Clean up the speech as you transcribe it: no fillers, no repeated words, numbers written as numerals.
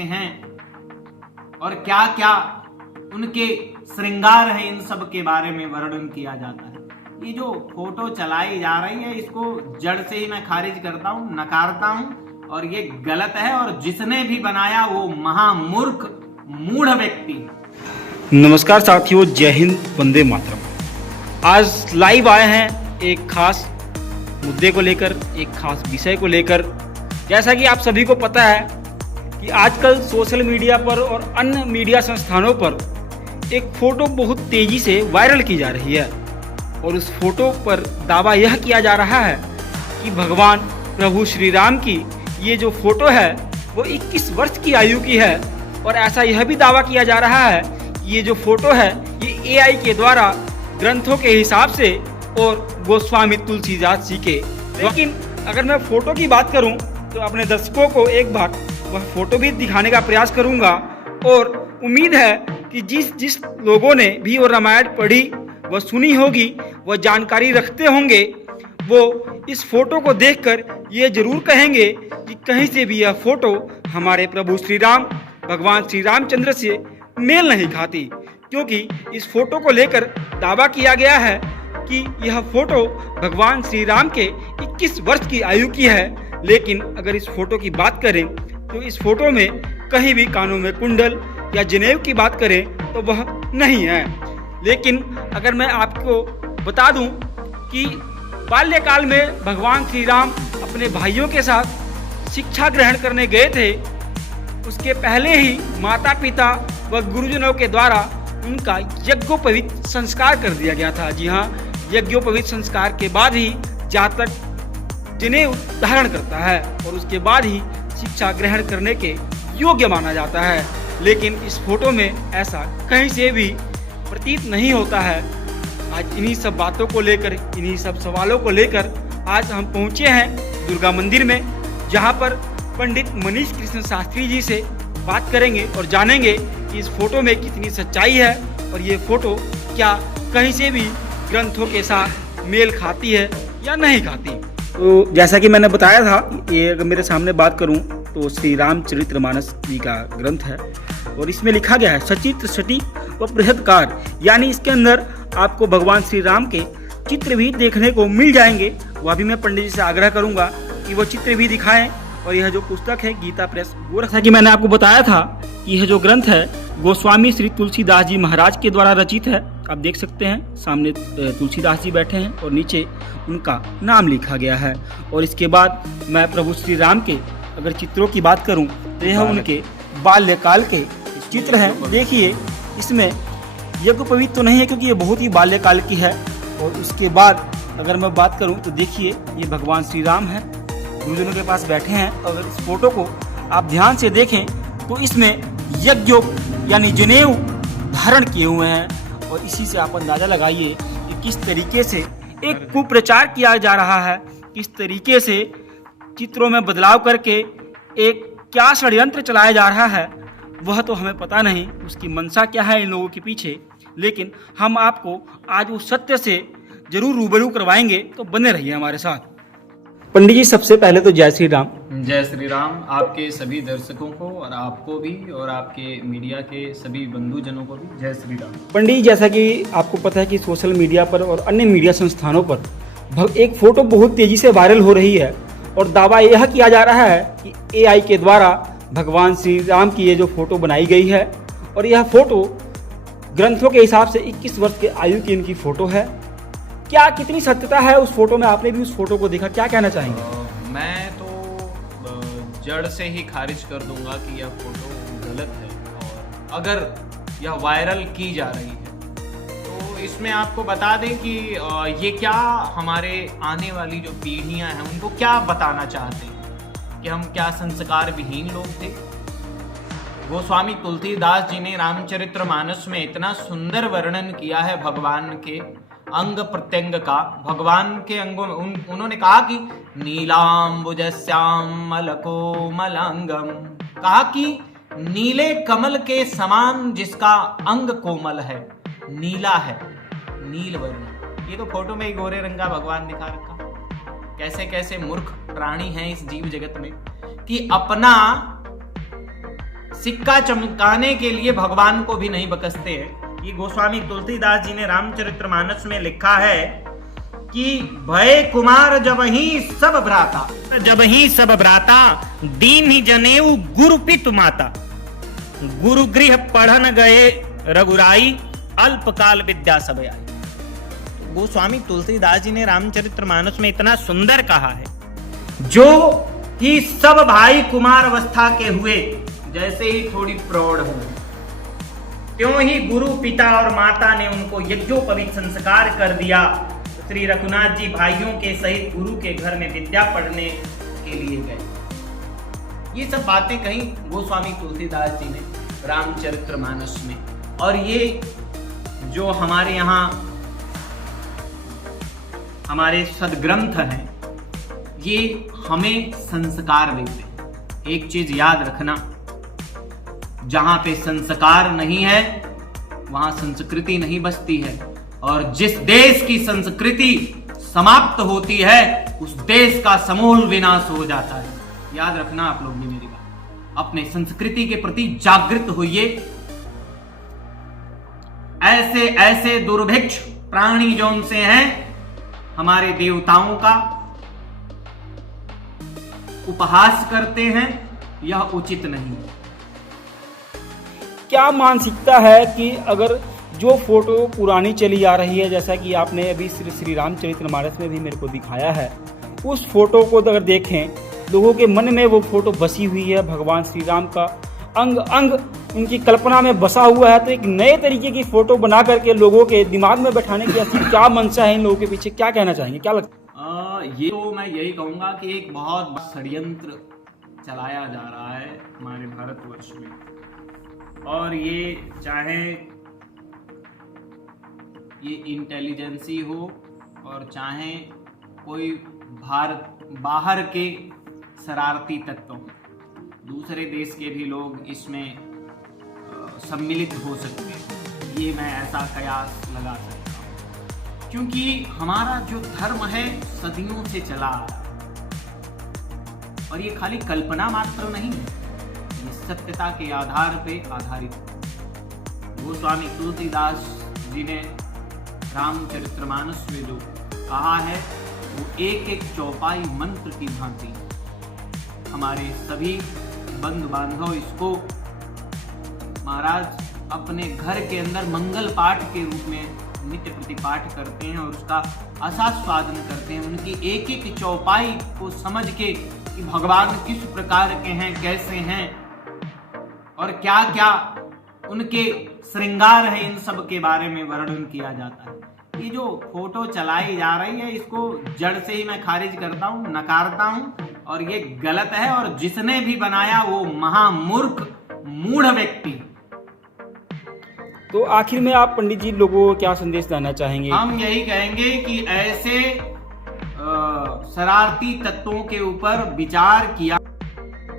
करते हैं और क्या क्या उनके श्रृंगार है, इन सब के बारे में वर्णन किया जाता है। ये जो फोटो चलाई जा रही है इसको जड़ से ही मैं खारिज करता हूँ, नकारता हूँ और ये गलत है और जिसने भी बनाया वो महामूर्ख मूढ़ व्यक्ति। नमस्कार साथियों, जय हिंद, वंदे मातरम। आज लाइव आए हैं एक खास मुद्दे को लेकर, एक खास विषय को लेकर। जैसा कि आप सभी को पता है कि आजकल सोशल मीडिया पर और अन्य मीडिया संस्थानों पर एक फ़ोटो बहुत तेज़ी से वायरल की जा रही है और उस फोटो पर दावा यह किया जा रहा है कि भगवान प्रभु श्री राम की ये जो फोटो है वो 21 वर्ष की आयु की है। और ऐसा यह भी दावा किया जा रहा है कि ये जो फोटो है ये AI के द्वारा ग्रंथों के हिसाब से और गोस्वामी तुलसीदास जी के। लेकिन अगर मैं फ़ोटो की बात करूं तो अपने दर्शकों को एक बार वह फ़ोटो भी दिखाने का प्रयास करूंगा और उम्मीद है कि जिस लोगों ने भी वो रामायण पढ़ी वह सुनी होगी, वह जानकारी रखते होंगे, वो इस फोटो को देखकर ये जरूर कहेंगे कि कहीं से भी यह फोटो हमारे प्रभु श्री राम, भगवान श्री रामचंद्र से मेल नहीं खाती। क्योंकि इस फोटो को लेकर दावा किया गया है कि यह फोटो भगवान श्री राम के 21 वर्ष की आयु की है। लेकिन अगर इस फोटो की बात करें तो इस फोटो में कहीं भी कानों में कुंडल या जनेऊ की बात करें तो वह नहीं है। लेकिन अगर मैं आपको बता दूं कि बाल्यकाल में भगवान श्री राम अपने भाइयों के साथ शिक्षा ग्रहण करने गए थे, उसके पहले ही माता पिता व गुरुजनों के द्वारा उनका यज्ञोपवीत संस्कार कर दिया गया था। जी हाँ, यज्ञोपवीत संस्कार के बाद ही जातक जनेऊ धारण करता है और उसके बाद ही शिक्षा ग्रहण करने के योग्य माना जाता है। लेकिन इस फोटो में ऐसा कहीं से भी प्रतीत नहीं होता है। आज इन्हीं सब बातों को लेकर, इन्हीं सब सवालों को लेकर आज हम पहुंचे हैं दुर्गा मंदिर में, जहां पर पंडित मनीष कृष्ण शास्त्री जी से बात करेंगे और जानेंगे कि इस फोटो में कितनी सच्चाई है और ये फोटो क्या कहीं से भी ग्रंथों के साथ मेल खाती है या नहीं खाती। तो जैसा कि मैंने बताया था, ये अगर मेरे सामने बात करूं तो श्री रामचरितमानस जी का ग्रंथ है और इसमें लिखा गया है सचित्र सटीक व बृहदकार, यानी इसके अंदर आपको भगवान श्री राम के चित्र भी देखने को मिल जाएंगे। वह भी मैं पंडित जी से आग्रह करूंगा कि वो चित्र भी दिखाएं। और यह जो पुस्तक है गीता प्रेस गोरखपुर, जैसा कि मैंने आपको बताया था कि यह जो ग्रंथ है गोस्वामी श्री तुलसीदास जी महाराज के द्वारा रचित है। आप देख सकते हैं सामने तुलसीदास जी बैठे हैं और नीचे उनका नाम लिखा गया है। और इसके बाद मैं प्रभु श्री राम के अगर चित्रों की बात करूं तो यह उनके बाल्यकाल के चित्र हैं। देखिए, इसमें यज्ञोपवीत तो नहीं है क्योंकि ये बहुत ही बाल्यकाल की है। और उसके बाद अगर मैं बात करूं तो देखिए, ये भगवान श्री राम हैं, गुरुजनों के पास बैठे हैं। अगर इस फोटो को आप ध्यान से देखें तो इसमें यज्ञोप यानी जनेऊ धारण किए हुए हैं। और इसी से आप अंदाजा लगाइए कि किस तरीके से एक कुप्रचार किया जा रहा है, किस तरीके से चित्रों में बदलाव करके एक क्या षड्यंत्र चलाया जा रहा है वह तो हमें पता नहीं, उसकी मंशा क्या है इन लोगों के पीछे। लेकिन हम आपको आज उस सत्य से जरूर रूबरू करवाएंगे, तो बने रहिए हमारे साथ। पंडित जी, सबसे पहले तो जय श्री राम। जय श्री राम आपके सभी दर्शकों को और आपको भी और आपके मीडिया के सभी बंधुजनों को भी जय श्री राम। पंडित जी, जैसा कि आपको पता है कि सोशल मीडिया पर और अन्य मीडिया संस्थानों पर एक फोटो बहुत तेजी से वायरल हो रही है और दावा यह किया जा रहा है कि AI के द्वारा भगवान श्री राम की ये जो फोटो बनाई गई है और यह फोटो ग्रंथों के हिसाब से 21 वर्ष के आयु की इनकी फोटो है। क्या कितनी सत्यता है उस फोटो में? आपने भी उस फोटो को देखा, क्या कहना चाहेंगे? मैं तो जड़ से ही खारिज कर दूंगा कि यह फोटो गलत है। और अगर यह वायरल की जा रही है तो इसमें आपको बता दें कि ये क्या हमारे आने वाली जो पीढ़ियां हैं उनको क्या बताना चाहते हैं कि हम क्या संस्कार विहीन लोग थे। गोस्वामी तुलसीदास जी ने रामचरितमानस में इतना सुंदर वर्णन किया है भगवान के अंग प्रत्यंग का। भगवान के अंगों में उन्होंने कहा कि नीलाम्बुजस्यामलकोमलांगम, कहा कि नीले कमल के समान जिसका अंग कोमल है, नीला है, नील वर्ण। ये तो फोटो में ही गोरे रंग का भगवान दिखा रखा। कैसे कैसे मूर्ख प्राणी हैं इस जीव जगत में कि अपना सिक्का चमकाने के लिए भगवान को भी नहीं बकसते हैं। ये गोस्वामी तुलसीदास जी ने रामचरितमानस में लिखा है कि भय कुमार जब ही सब भ्राता दीन ही जनेऊ गुरु पितु माता, गुरु गृह पढ़न गए रघुराई, अल्पकाल विद्या सब आई। तो गोस्वामी तुलसीदास जी ने रामचरितमानस में इतना सुंदर कहा है, जो कि सब भाई कुमार अवस्था के हुए जैसे ही थोड़ी प्रौढ़ हो, त्यों ही गुरु पिता और माता ने उनको यज्ञोपवीत संस्कार कर दिया। श्री रघुनाथ जी भाइयों के सहित गुरु के घर में विद्या पढ़ने के लिए गए। ये सब बातें कही गोस्वामी तुलसीदास जी ने रामचरितमानस में। और ये जो हमारे यहाँ हमारे सदग्रंथ हैं, ये हमें संस्कार देते हैं। एक चीज याद रखना, जहां पे संस्कार नहीं है वहां संस्कृति नहीं बचती है, और जिस देश की संस्कृति समाप्त होती है उस देश का समूल विनाश हो जाता है। याद रखना आप लोग भी मेरी बात, अपने संस्कृति के प्रति जागृत होइए। ऐसे ऐसे दुर्भिक्ष प्राणी जौन से हैं हमारे देवताओं का उपहास करते हैं, यह उचित नहीं। क्या मानसिकता है कि अगर जो फोटो पुरानी चली आ रही है, जैसा कि आपने अभी श्री रामचरितमानस में भी मेरे को दिखाया है, उस फोटो को अगर देखें, लोगों के मन में वो फोटो बसी हुई है, भगवान श्री राम का अंग अंग उनकी कल्पना में बसा हुआ है, तो एक नए तरीके की फोटो बना करके लोगों के दिमाग में बैठाने की ऐसी क्या मंशा है इन लोगों के पीछे? क्या कहना चाहेंगे, क्या लगता है? ये तो मैं यही कहूंगा कि एक बहुत षड्यंत्र चलाया जा रहा है हमारे भारतवर्ष में, और ये चाहे ये इंटेलिजेंसी हो और चाहे कोई बाहर के शरारती तत्व, दूसरे देश के भी लोग इसमें सम्मिलित हो सकते हैं, ये मैं ऐसा कयास लगा सकता हूँ। क्योंकि हमारा जो धर्म है सदियों से चला आ रहा है, और ये खाली कल्पना मात्र नहीं है, ये सत्यता के आधार पे आधारित है। गोस्वामी तुलसीदास जी ने रामचरितमानस में जो कहा है वो एक एक चौपाई मंत्र की भांति हमारे सभी बंधु बांधव इसको महाराज अपने घर के अंदर मंगल पाठ के रूप में नित्य प्रति पाठ करते हैं और उसका आस्वादन करते हैं। उनकी एक एक चौपाई को समझ के कि भगवान किस प्रकार के हैं, कैसे हैं और क्या क्या उनके श्रृंगार है, इन सब के बारे में वर्णन किया जाता है। ये जो फोटो चलाई जा रही है इसको जड़ से ही मैं खारिज करता हूँ, नकारता हूँ, और ये गलत है, और जिसने भी बनाया वो महामूर्ख मूढ़ व्यक्ति। तो आखिर में आप पंडित जी लोगों को क्या संदेश देना चाहेंगे? हम यही कहेंगे कि ऐसे शरारती तत्वों के ऊपर विचार किया